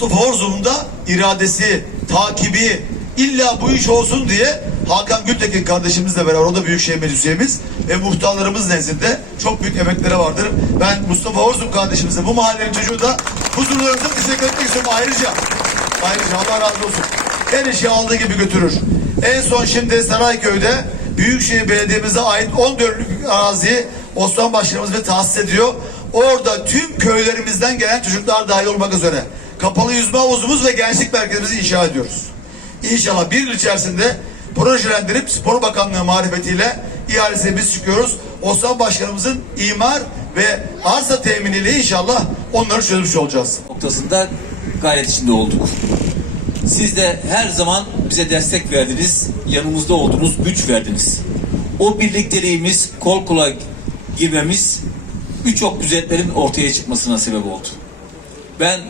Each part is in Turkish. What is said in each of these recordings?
Mustafa Orzum'un da iradesi, takibi, illa bu iş olsun diye Hakan Gültekin kardeşimizle beraber o da Büyükşehir Meclis üyemiz ve muhtarlarımız nezdinde çok büyük emekleri vardır. Ben Mustafa Orzum kardeşimize bu mahallenin çocuğu da huzurlarınıza teşekkür etmek istiyorum ayrıca. Ayrıca Allah razı olsun. Her işi aldığı gibi götürür. En son şimdi Sarayköy'de Büyükşehir Belediye'mize ait 14'lük araziyi Osman Başkanımız ve tahsis ediyor. Orada tüm köylerimizden gelen çocuklar dahil olmak üzere kapalı yüzme havuzumuz ve gençlik merkezimizi inşa ediyoruz. İnşallah bir yıl içerisinde projelendirip Spor Bakanlığı marifetiyle ihalesine biz çıkıyoruz. Osman Başkanımızın imar ve arsa teminiyle inşallah onları çözmüş olacağız. noktasında gayret içinde olduk. Siz de her zaman bize destek verdiniz, yanımızda oldunuz, güç verdiniz. O birlikteliğimiz, kol kola girmemiz birçok güzelliklerin ortaya çıkmasına sebep oldu. Ben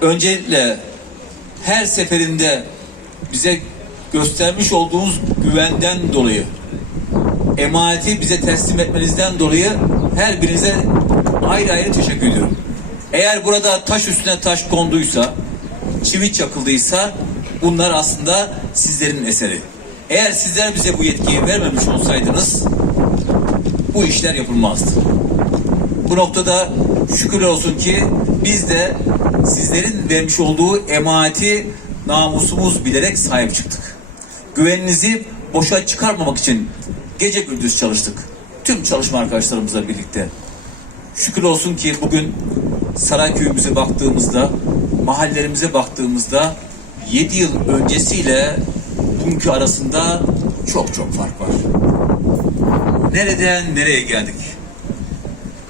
öncelikle her seferinde bize göstermiş olduğunuz güvenden dolayı emaneti bize teslim etmenizden dolayı her birinize ayrı ayrı teşekkür ediyorum. Eğer burada taş üstüne taş konduysa, çivi çakıldıysa bunlar aslında sizlerin eseri. Eğer sizler bize bu yetkiyi vermemiş olsaydınız bu işler yapılmazdı. Bu noktada şükürler olsun ki biz de sizlerin vermiş olduğu emaneti namusumuz bilerek sahip çıktık. Güveninizi boşa çıkarmamak için gece gündüz çalıştık. Tüm çalışma arkadaşlarımızla birlikte. Şükür olsun ki bugün Sarayköy'ümüze baktığımızda, mahallelerimize baktığımızda 7 yıl öncesiyle bugünkü arasında çok çok fark var. Nereden nereye geldik?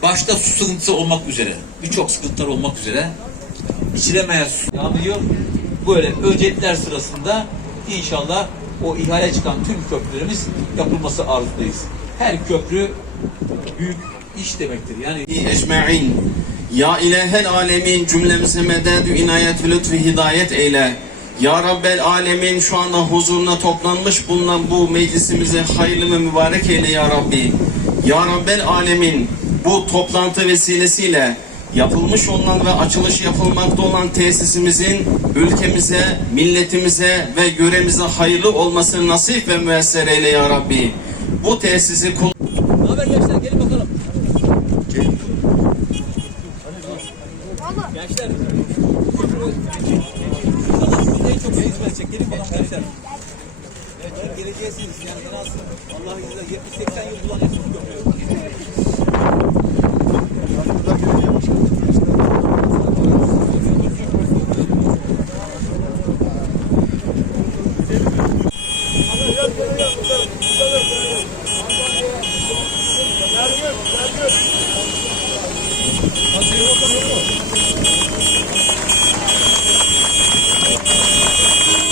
Başta su sıkıntısı olmak üzere, birçok sıkıntılar olmak üzere içilemeyen su yağmıyor. Böyle öncelikler sırasında inşallah o ihale çıkan tüm köprülerimiz yapılması arzudayız. Her köprü büyük iş demektir. Yani ecma'in. Ya ilahel alemin cümlemize mededü inayet ve lütfu hidayet eyle. Ya Rabbel alemin şu anda huzuruna toplanmış bulunan bu meclisimize hayırlı ve mübarek eyle ya Rabbi. Ya Rabbel alemin bu toplantı vesilesiyle yapılmış olan ve açılış yapılmakta olan tesisimizin ülkemize, milletimize ve göremize hayırlı olmasını nasip ve müesser eyle ya Rabbi. Bu tesisi kul haber gençler? Gelin bakalım. Gençler. İnşallah siz en çok hizmet. Gelin bakalım gençler. Evet, geleceğiz. Yani en az Allah izniyle 70-80 yıl bulan. Hazır yok mu?